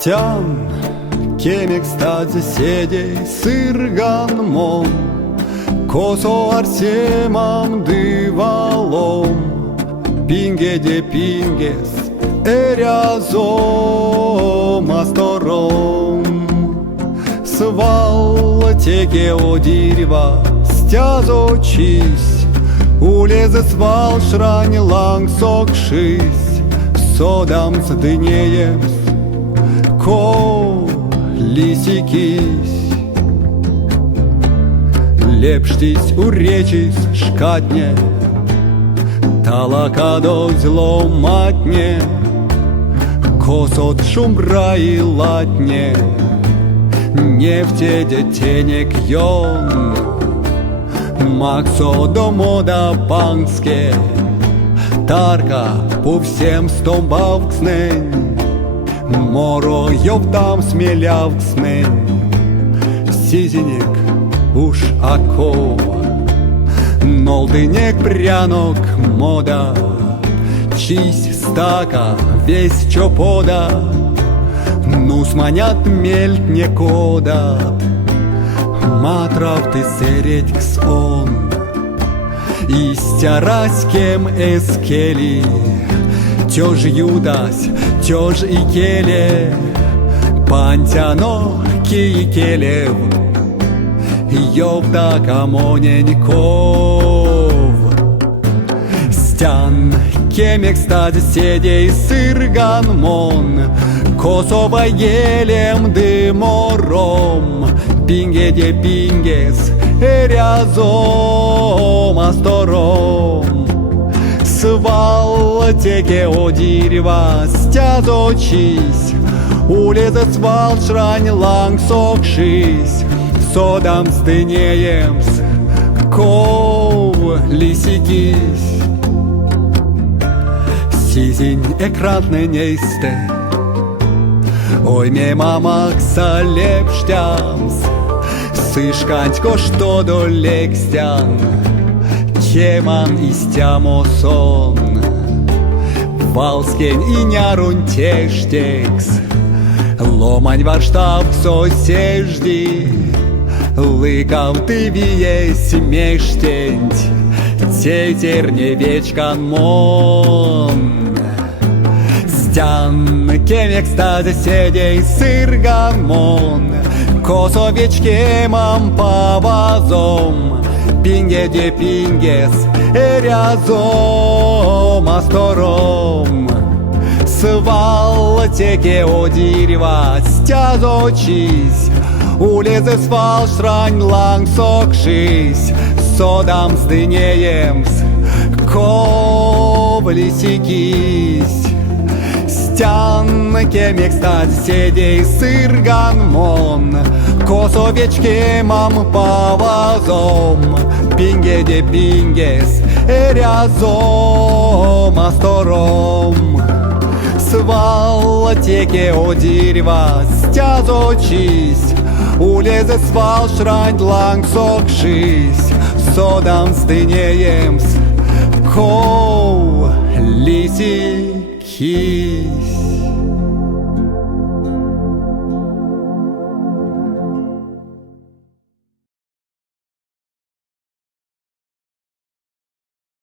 Стян, кемек стать соседей, сырганмон, косо арсемам дывалом, пинге де пингес, эрязом астором. Свал теке о дерева, стязочись, улезе свал шрань лангсокшись, содам с дынеем колисикись. Лепштись уречись шкатне, талакадо зломатне, косот шумбра и латне, нефте детенек йон, максо до мода панске, тарка по всем стомбавкснень, моро йовдам смелявкснень, сизенек уж акова, нолдынек прянок мода, чись стака весь чопода, ну сманят мельтне кодат, матрав ты середькс он, и стяраськем эскели, тёж юдась, тёж и келе, пантяно ки келев, йовда камоненьков. Стян, кемек стать седей сырганмон, косово елем дымором, пинге де пингес, эрязом астором. Свал теке о дерева, стязочись, улезе свал шрань лангсокшись, содам с дынеемс колисикись. Сизень экранне нейсте, ой ме мамак салепштямс, сышканько что до лекстян, кеман истямо сон, валскень и нярун тештекс, ломань варштаб сосежди, лыкав ты виесь мештенть, тетерне вечкан мон. Стян, кемек стать седей сырганмон, косо вечкемам павазом, пинге де пингес, эрязом астором. Свал теке о дерева, стязочись, улезе свал шрань лангсокшись, содам с дынеемс ковлисикись. Стян, кемек стать седей сырганмон, косо вечкемам павазом, пинге де пингес, эрязом астором. Свал теке о дерева, стязочись, улезе свал шрань лангсокшись, содам с дынеемс колисикись.